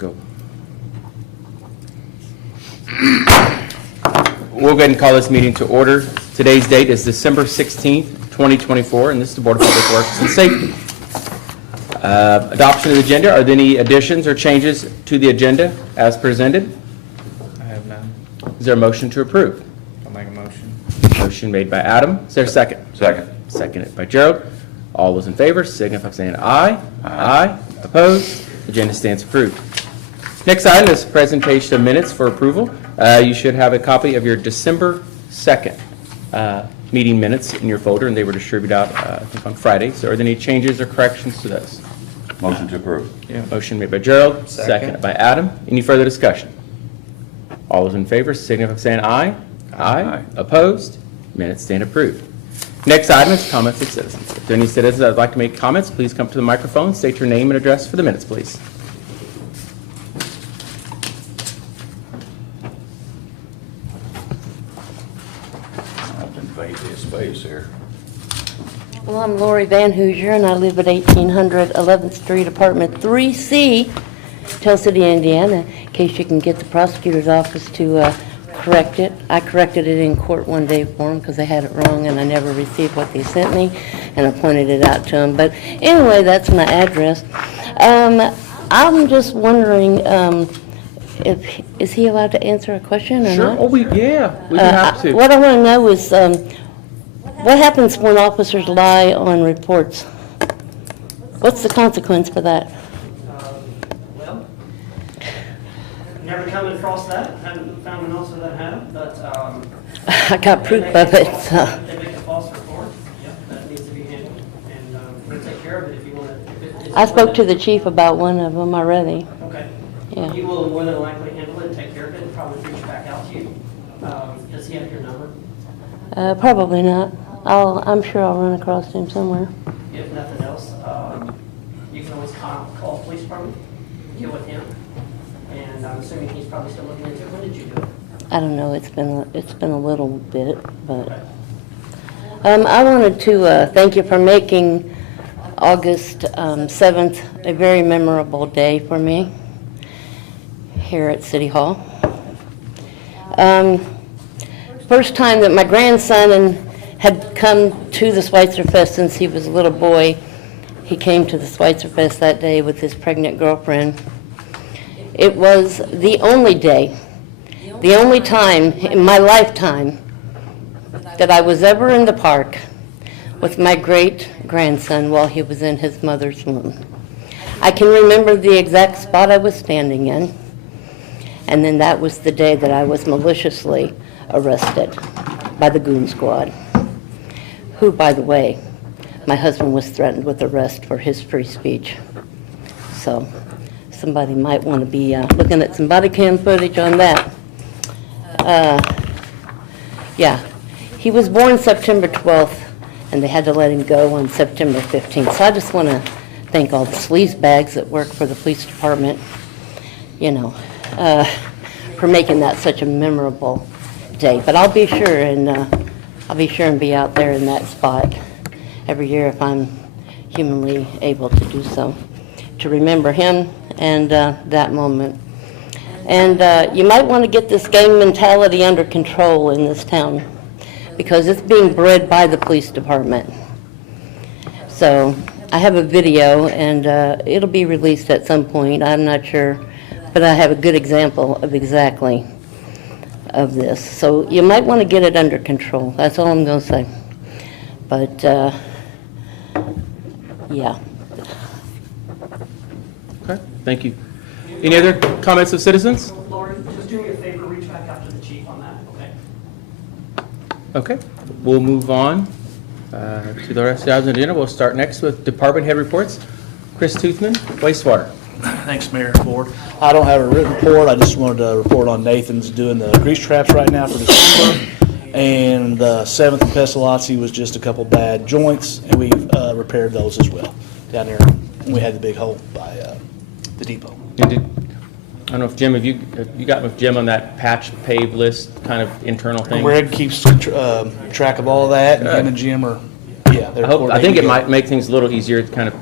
and go. We'll go ahead and call this meeting to order. Today's date is December 16th, 2024, and this is the Board of Public Works and Safety. Adoption of the agenda. Are there any additions or changes to the agenda as presented? I have none. Is there a motion to approve? I'll make a motion. Motion made by Adam. Is there a second? Second. Seconded by Gerald. All those in favor signify by saying aye. Aye. Opposed? Agenda stands approved. Next item is presentation of minutes for approval. You should have a copy of your December 2nd meeting minutes in your folder, and they were distributed out, I think, on Friday. So are there any changes or corrections to those? Motion to approve. Yeah. Motion made by Gerald, Second. seconded by Adam. Any further discussion? All those in favor signify by saying aye. Aye. Opposed? Minutes stand approved. Next item is comments of citizens. If there are any citizens that would like to make comments, please come to the microphone, state your name and address for the minutes, please. I've invaded his space here. Well, I'm Lori Van Hoosier, and I live at 1800 11th Street, Apartment 3C, Tell City, Indiana. In case you can get the prosecutor's office to correct it. I corrected it in court one day for them because they had it wrong, and I never received what they sent me, and I pointed it out to them. But anyway, that's my address. I'm just wondering, is he allowed to answer a question or Sure. not? Oh, we have to. What I want to know is, what happens when officers lie on reports? What's the consequence for that? Well, never come across that, haven't found an officer that have, but, I got proof of it, so. They make a false report, yep, that needs to be handled, and, we'll take care of it if you want to. I spoke to the chief about one of them already. Okay. Yeah. You will more than likely handle it, take care of it, and probably reach back out to you. Does he have your number? Probably not. I'm sure I'll run across him somewhere. If nothing else, you can always call the police department, get with him, and I'm assuming he's probably still looking into it. When did you do it? I don't know, it's been a little bit, but. I wanted to thank you for making August 7th a very memorable day for me here at City Hall. First time that my grandson had come to the Schweitzer Fest since he was a little boy. He came to the Schweitzer Fest that day with his pregnant girlfriend. It was the only day, the only time in my lifetime that I was ever in the park with my great-grandson while he was in his mother's womb. I can remember the exact spot I was standing in, and then that was the day that I was maliciously arrested by the goon squad, who, by the way, my husband was threatened with arrest for his free speech. So somebody might want to be looking at some body cam footage on that. Yeah, he was born September 12th, and they had to let him go on September 15th. So I just want to thank all the sleazebags that work for the police department, you know, for making that such a memorable day. But I'll be sure and be out there in that spot every year if I'm humanly able to do so, to remember him and that moment. And you might want to get this gang mentality under control in this town, because it's being bred by the police department. So I have a video, and it'll be released at some point, I'm not sure, but I have a good example of exactly of this. So you might want to get it under control, that's all I'm going to say. But, yeah. Okay, thank you. Any other comments of citizens? Lori, just do me a favor, reach back out to the chief on that, okay? Okay, we'll move on to the rest of the agenda. We'll start next with department head reports. Chris Toothman, wastewater. Thanks, Mayor and Board. I don't have a written report. I just wanted to report on Nathan's doing the grease traps right now for December. And the 7th in Pestalozzi was just a couple bad joints, and we've repaired those as well down there. We had the big hole by the depot. And I don't know if Jim, have you got with Jim on that patch pave list kind of internal thing? Greg keeps track of all that, and him and Jim are, yeah. they're I think it coordinating. might make things a little easier. It kind of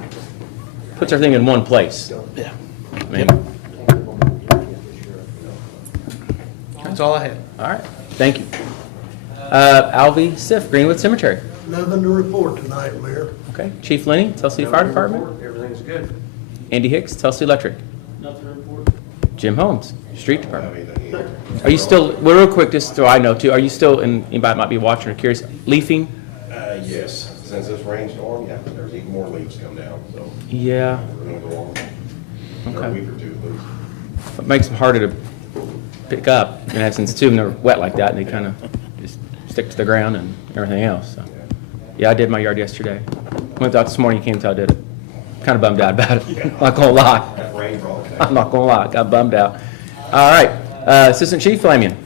puts everything in one place. Yeah. I mean, That's all I had. All right, thank you. Alvy Sif, Greenwood Cemetery. Nothing to report tonight, Mayor. Okay, Chief Lenny, Telsey Fire Department. Everything's good. Andy Hicks, Telsey Electric. Nothing to report. Jim Holmes, Street Department. Are you still, well, real quick, just so I know too, are you still, and anybody might be watching or curious, leafing? Yes, since this rainstorm, yeah, there's even more leaves come down, so Yeah. we're gonna go on another Okay. week or two at least. It makes them harder to pick up, in essence, too, when they're wet like that, and they kind of just stick to the ground and everything else, so. Yeah, I did my yard yesterday. Went out this morning, came till I did it. Kind of bummed out about it, not gonna lie. That rain's all day. I'm not gonna lie, got bummed out. All right, Assistant Chief Flamion.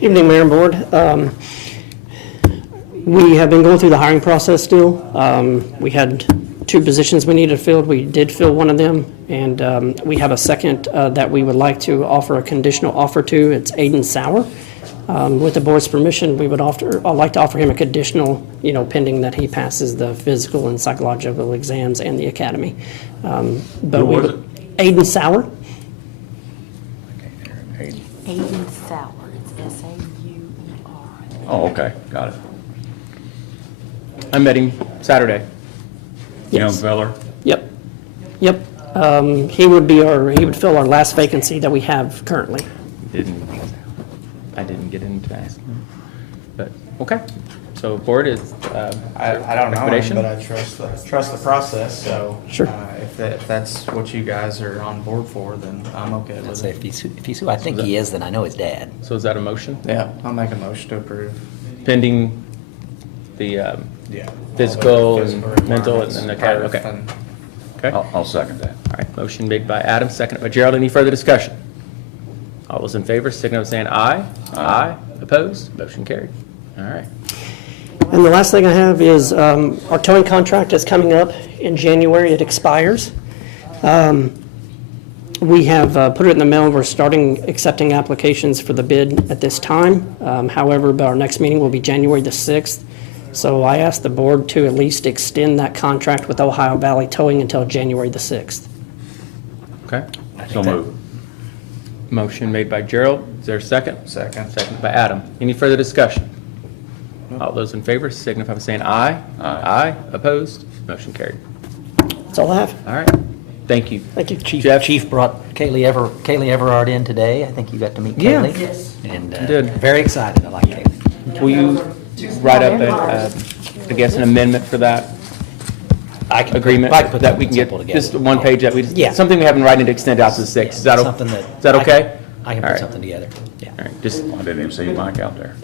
Evening, Mayor and Board. We have been going through the hiring process still. We had 2 positions we needed filled. We did fill one of them, and we have a second that we would like to offer a conditional offer to. It's Aiden Sauer. With the board's permission, I'd like to offer him a conditional, pending that he passes the physical and psychological exams and the academy. But Who we was would- Aiden Sauer. Aiden Sauer, it's S-A-U-E-R. Oh, okay, got it. I met him Saturday. Young Yes. feller? Yep. He would fill our last vacancy that we have currently. I didn't get into asking him, but, okay. So board is, I don't know him, recommendation? but I trust the process, so. Sure. If that's what you guys are on board for, then I'm okay I'd with say it. if he's who I think he is, then I know his dad. So is that a motion? Yeah, I'll make a motion to approve. Pending the Yeah. physical and mental and the academy, Turf okay. and- Okay, all I'll second that. right, motion made by Adam, seconded by Gerald. Any further discussion? All those in favor, signify by saying aye. Aye. Opposed? Motion carried. All right. And the last thing I have is our towing contract is coming up in January. It expires. We have put it in the mail. We're starting accepting applications for the bid at this time. However, our next meeting will be January the 6th. So I asked the board to at least extend that contract with Ohio Valley Towing until January the 6th. Okay. So move. Motion made by Gerald. Is there a second? Second. Seconded by Adam. Any further discussion? All those in favor signify by saying aye. Aye. Opposed? Motion carried. That's all I have. All right. Thank you. Thank you. Chief brought Kaylee Everard in today. I think you got to meet Yeah. Kaylee. Yes. And Did. very excited. I like Kaylee. Will you write up, I guess, an amendment for that I can agreement I can put that we can get, simple together. just one page that we, Yeah. something we have in writing to extend out to the 6th. Is that, Something is that. that okay? I can All put right. something together. Yeah. All right, just, I didn't even see Mike out there.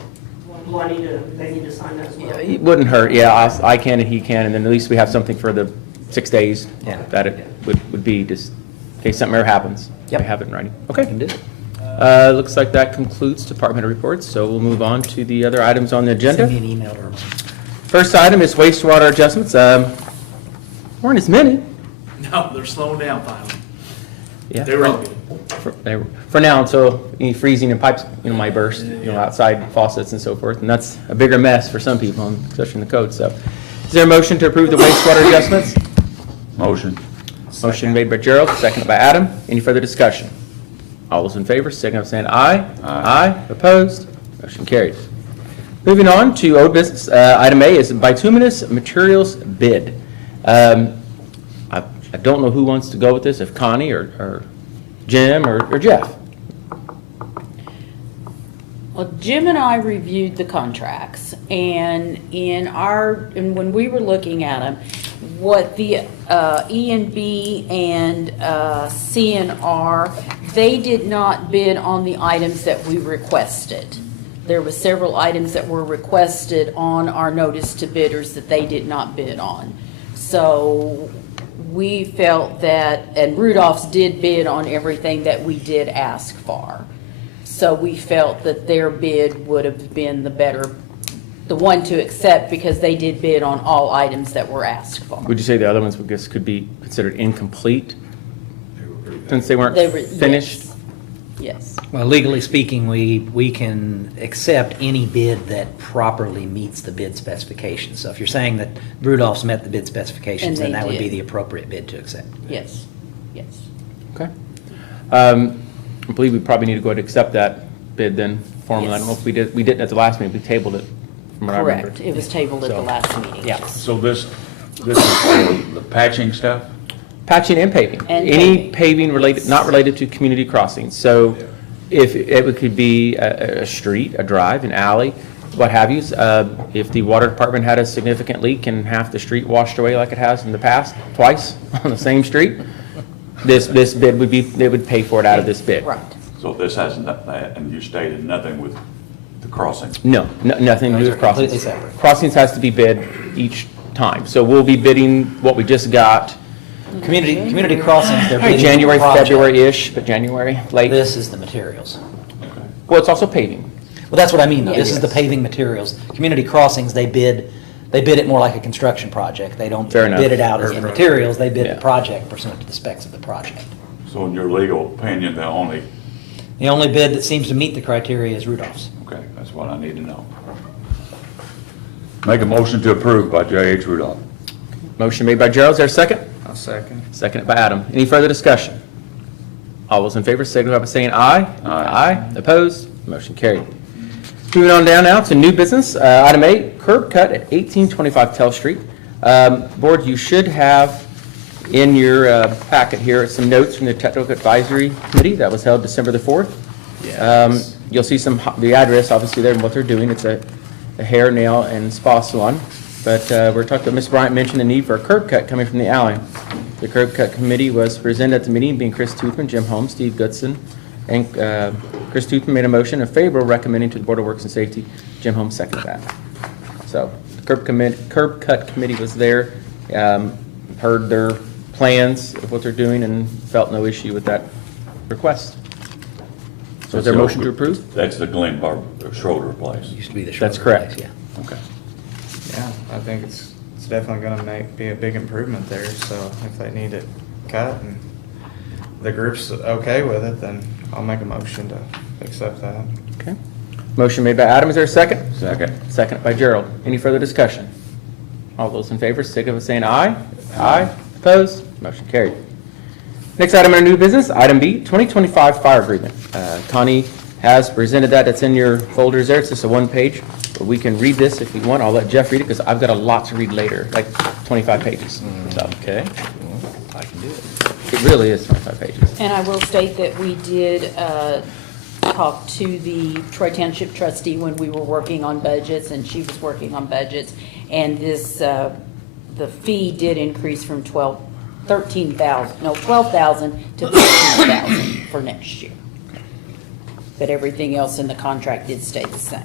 Do I need to, they need to sign that as well? it wouldn't hurt, yeah, I can and he can, and then at least we have something for the 6 days. Yeah. That it would be, just in case something ever happens. Yep. We have it in writing. I can Okay. do it. Looks like that concludes departmental reports, so we'll move on to the other items on the Send me agenda. an email to remind me. First item is wastewater adjustments. Weren't as many. No, they're slowing down finally. Yeah. They were all good. For now, until any freezing and pipes, might burst, outside faucets and so forth, and that's a bigger mess for some people, especially in the code, so. Is there a motion to approve the wastewater adjustments? Motion. Motion made by Gerald, seconded by Adam. Any further discussion? All those in favor, signify by saying aye. Aye. Opposed? Motion carried. Moving on to old business, item A is bituminous materials bid. I don't know who wants to go with this, if Connie or Jim or Jeff. Well, Jim and I reviewed the contracts, and when we were looking at them, what the E&B and CNR, they did not bid on the items that we requested. There were several items that were requested on our notice to bidders that they did not bid on. So we felt that, and Rudolph's did bid on everything that we did ask for. So we felt that their bid would have been the one to accept, because they did bid on all items that were asked for. Would you say the other ones could be considered incomplete? Since they weren't They were- finished? yes. Yes. Well, legally speaking, we can accept any bid that properly meets the bid specifications. So if you're saying that Rudolph's met the bid specifications, And then they that would be did. the appropriate bid to accept. Yes. Yes. Okay. I believe we probably need to go ahead and accept that bid then formally. I don't know if we didn't at the last meeting, we tabled it from what I remember. Correct. It was tabled at the So- last meeting. Yeah. So this is for the patching stuff? Patching and paving. And Any paving. paving related, not related to community crossings. So if, it could be a street, a drive, an alley, what have you. If the water department had a significant leak and half the street washed away like it has in the past, twice on the same street, this bid would be, they would pay for it out of this bid. Right. So this has that, and you stated nothing with the crossing? No, nothing to do Those with are completely crossings. separate. Crossings has to be bid each time. So we'll be bidding what we just got, Community crossings, they're probably bidding the January, project. February-ish, but January, late. This is the materials. Well, it's also paving. Well, that's what I mean, though. This is the Yes. paving materials. Community crossings, they bid it more like a construction project. They don't Fair enough. bid it out as the materials, they bid Yeah. the project pursuant to the specs of the project. So in your legal opinion, the only, The only bid that seems to meet the criteria is Rudolph's. okay, that's what I need to know. Make a motion to approve by J.H. Rudolph. Motion made by Gerald, is there a second? I'll second. Seconded by Adam. Any further discussion? All those in favor signify by saying aye. Aye. Opposed? Motion carried. Moving on down now to new business. Item 8, curb cut at 1825 Tell Street. Board, you should have in your packet here some notes from the Technical Advisory Committee that was held December the 4th. You'll see the address obviously there and what they're doing. It's a hair, nail, and spa salon. But we're talking, Ms. Bryant mentioned the need for a curb cut coming from the alley. The curb cut committee was presented at the meeting, being Chris Toothman, Jim Holmes, Steve Goodson, and Chris Toothman made a motion in favor, recommending to the Board of Works and Safety. Jim Holmes seconded that. So the curb cut committee was there, heard their plans of what they're doing, and felt no issue with that request. So is there a motion to approve? That's the Glenn Schroeder place. Used to be the That's Schroeder correct. place, yeah. Okay. Yeah, I think it's definitely gonna be a big improvement there, so if they need it cut and the group's okay with it, then I'll make a motion to accept that. Okay. Motion made by Adam, is there a second? Second. Second by Gerald. Any further discussion? All those in favor, signify by saying aye. Aye. Opposed? Motion carried. Next item on our new business, item B, 2025 fire agreement. Connie has presented that. It's in your folders there. It's just a one-page. But we can read this if you want. I'll let Jeff read it because I've got a lot to read later, like 25 pages. So Okay. I can do it. it really is 25 pages. And I will state that we did talk to the Troy Township trustee when we were working on budgets, and she was working on budgets. And this, the fee did increase from 12,000 to 15,000 for next year. But everything else in the contract did stay the same.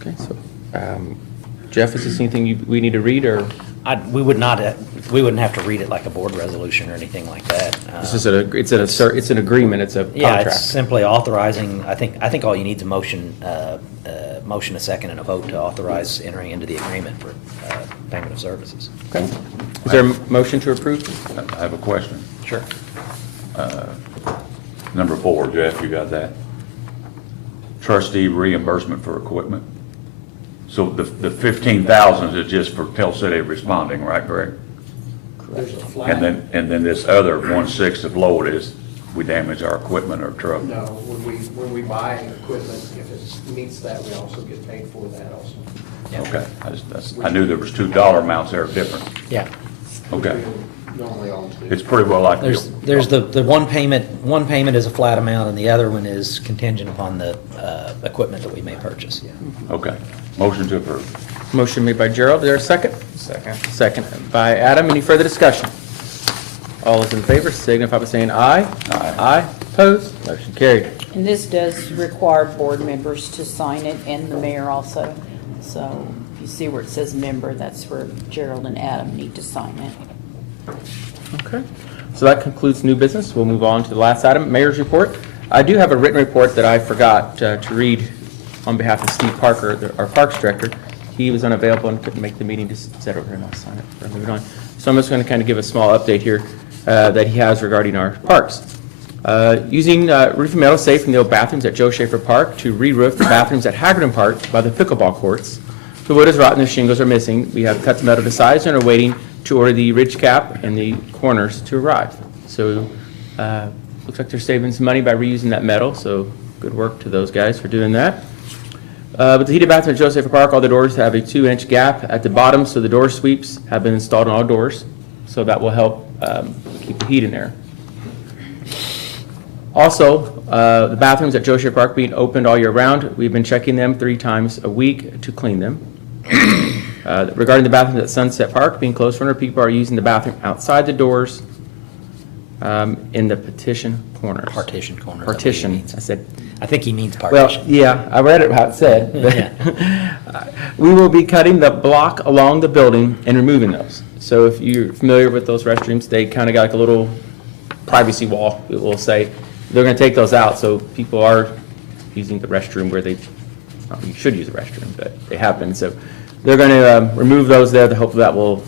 Okay, so, Jeff, is this anything we need to read, or We wouldn't have to read it like a board resolution or anything like that. this is it's an agreement, it's a Yeah, it's contract? simply authorizing, I think all you need is a motion, a second, and a vote to authorize entering into the agreement for payment of services. Okay. Is there a motion to approve? I have a question. Sure. Number 4, Jeff, you got that? Trustee reimbursement for equipment. So the 15,000 is just for Tell City responding, right, Greg? There's a flat. And then this other 1/6 of load is we damage our equipment or truck. No, when we buy equipment, if it meets that, we also get paid for that also. Okay, I knew there was $2 amounts there different. Yeah. Okay, Normally all do. it's pretty well like. There's the one payment is a flat amount, and the other one is contingent upon the equipment that we may purchase. Okay, motion to approve. Motion made by Gerald, is there a second? Second. Second by Adam, any further discussion? All those in favor signify by saying aye. Aye. Aye, opposed, motion carried. And this does require board members to sign it, and the mayor also. So if you see where it says member, that's where Gerald and Adam need to sign it. Okay, so that concludes new business. We'll move on to the last item, mayor's report. I do have a written report that I forgot to read on behalf of Steve Parker, our Parks Director. He was unavailable and couldn't make the meeting, just said over and I'll sign it. We're moving on. So I'm just going to kind of give a small update here that he has regarding our parks. Using roofing metal safe from the old bathrooms at Joe Schaefer Park to re-roof the bathrooms at Haggerty Park by the pickleball courts. The wood is rotten, the shingles are missing. We have cut the metal to size and are waiting to order the ridge cap and the corners to arrive. So, looks like they're saving some money by reusing that metal, so good work to those guys for doing that. With the heated bathroom at Joe Schaefer Park, all the doors have a 2-inch gap at the bottom, so the door sweeps have been installed on all doors. So that will help keep the heat in there. Also, the bathrooms at Joe Schaefer Park being opened all year round, we've been checking them 3 times a week to clean them. Regarding the bathrooms at Sunset Park being closed, 400 people are using the bathroom outside the doors in the partition corners. Partition corner. Partition, I said. I think he means Well, partition. yeah, I read it how it said. but We will be cutting the block along the building and removing those. So if you're familiar with those restrooms, they kind of got like a little privacy wall, it will say. They're going to take those out, so people are using the restroom where they, well, you should use the restroom, but they have been. So they're going to remove those there. Hopefully that will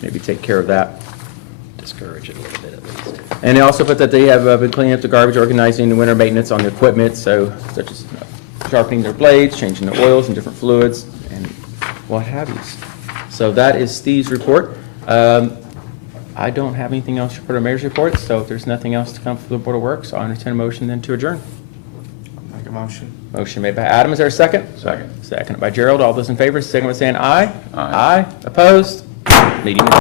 maybe take care of that. Discourage it a little bit at least. And they also put that they have been cleaning up the garbage, organizing the winter maintenance on the equipment, so such as sharpening their blades, changing the oils and different fluids, and what have you. So that is Steve's report. I don't have anything else for the mayor's report, so if there's nothing else to come from the Board of Works, I'll entertain a motion then to adjourn. Make a motion. Motion made by Adam, is there a second? Second. Seconded by Gerald. All those in favor, signal by saying aye. Aye. Opposed? Meeting is